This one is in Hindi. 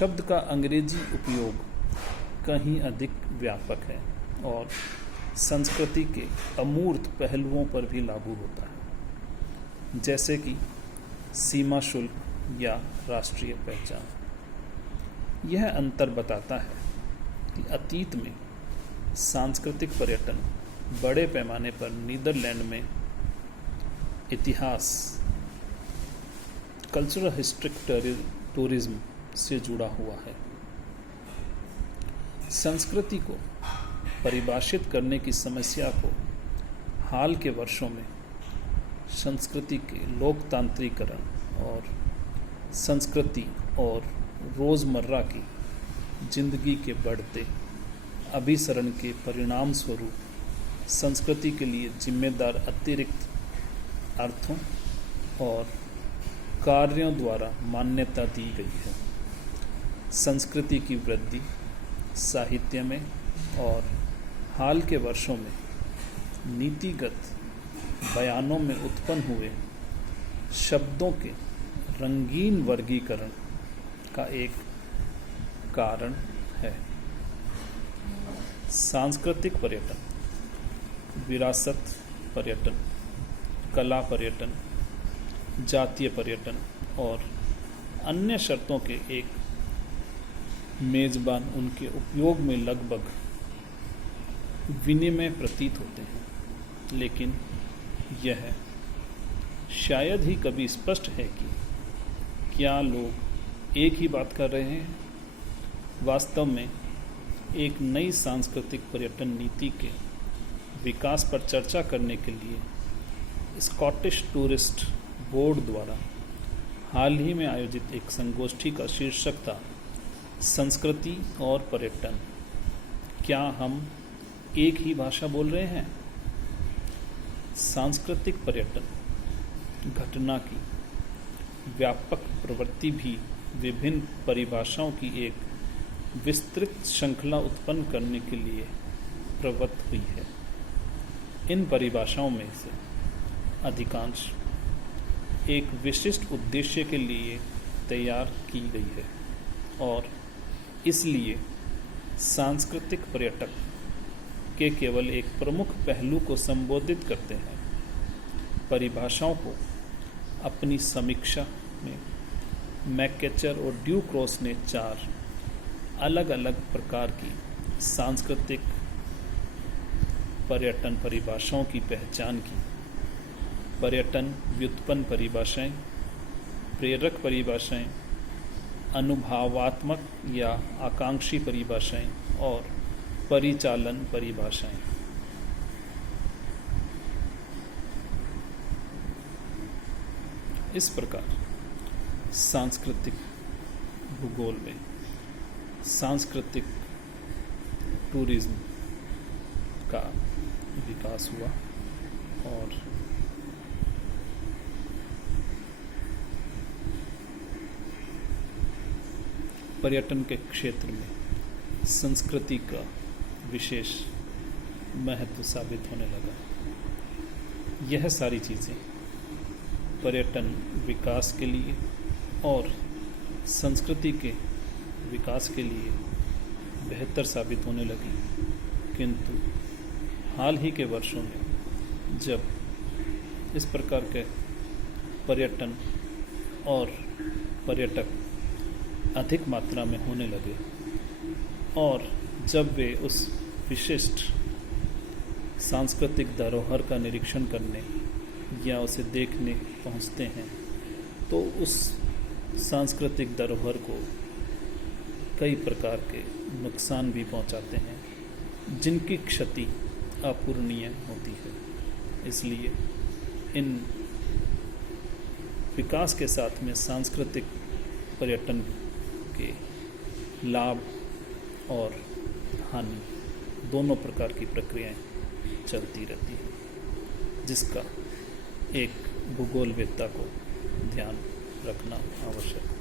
शब्द का अंग्रेजी उपयोग कहीं अधिक व्यापक है और संस्कृति के अमूर्त पहलुओं पर भी लागू होता है, जैसे कि सीमा शुल्क या राष्ट्रीय पहचान। यह अंतर बताता है कि अतीत में सांस्कृतिक पर्यटन बड़े पैमाने पर नीदरलैंड में इतिहास, कल्चरल हिस्ट्रिक टूरिज्म से जुड़ा हुआ है। संस्कृति को परिभाषित करने की समस्या को हाल के वर्षों में संस्कृति के लोकतांत्रिकरण और संस्कृति और रोज़मर्रा की जिंदगी के बढ़ते अभिसरण के परिणाम स्वरूप संस्कृति के लिए जिम्मेदार अतिरिक्त अर्थों और कार्यों द्वारा मान्यता दी गई है। संस्कृति की वृद्धि साहित्य में और हाल के वर्षों में नीतिगत बयानों में उत्पन्न हुए शब्दों के रंगीन वर्गीकरण का एक कारण है। सांस्कृतिक पर्यटन, विरासत पर्यटन, कला पर्यटन, जातीय पर्यटन और अन्य शर्तों के एक मेज़बान उनके उपयोग में लगभग विनिमय प्रतीत होते हैं, लेकिन यह शायद ही कभी स्पष्ट है कि क्या लोग एक ही बात कर रहे हैं। वास्तव में एक नई सांस्कृतिक पर्यटन नीति के विकास पर चर्चा करने के लिए स्कॉटिश टूरिस्ट बोर्ड द्वारा हाल ही में आयोजित एक संगोष्ठी का शीर्षक था, संस्कृति और पर्यटन, क्या हम एक ही भाषा बोल रहे हैं। सांस्कृतिक पर्यटन घटना की व्यापक प्रवृत्ति भी विभिन्न परिभाषाओं की एक विस्तृत श्रृंखला उत्पन्न करने के लिए प्रवृत्त हुई है। इन परिभाषाओं में से अधिकांश एक विशिष्ट उद्देश्य के लिए तैयार की गई है और इसलिए सांस्कृतिक पर्यटक के केवल एक प्रमुख पहलू को संबोधित करते हैं। परिभाषाओं को अपनी समीक्षा में मैकेचर और ड्यू क्रॉस ने 4 अलग अलग प्रकार की सांस्कृतिक पर्यटन परिभाषाओं की पहचान की। पर्यटन व्युत्पन्न परिभाषाएं, प्रेरक परिभाषाएं, अनुभवात्मक या आकांक्षी परिभाषाएं और परिचालन परिभाषाएं। इस प्रकार सांस्कृतिक भूगोल में सांस्कृतिक टूरिज्म का विकास हुआ और पर्यटन के क्षेत्र में संस्कृति का विशेष महत्व साबित होने लगा। यह सारी चीज़ें पर्यटन विकास के लिए और संस्कृति के विकास के लिए बेहतर साबित होने लगी, किंतु हाल ही के वर्षों में जब इस प्रकार के पर्यटन और पर्यटक अधिक मात्रा में होने लगे और जब वे उस विशिष्ट सांस्कृतिक धरोहर का निरीक्षण करने या उसे देखने पहुंचते हैं, तो उस सांस्कृतिक धरोहर को कई प्रकार के नुकसान भी पहुंचाते हैं, जिनकी क्षति अपूरणीय होती है। इसलिए इन विकास के साथ में सांस्कृतिक पर्यटन के लाभ और हानि दोनों प्रकार की प्रक्रियाएं चलती रहती है, जिसका एक भूगोलवेत्ता को ध्यान रखना आवश्यक है।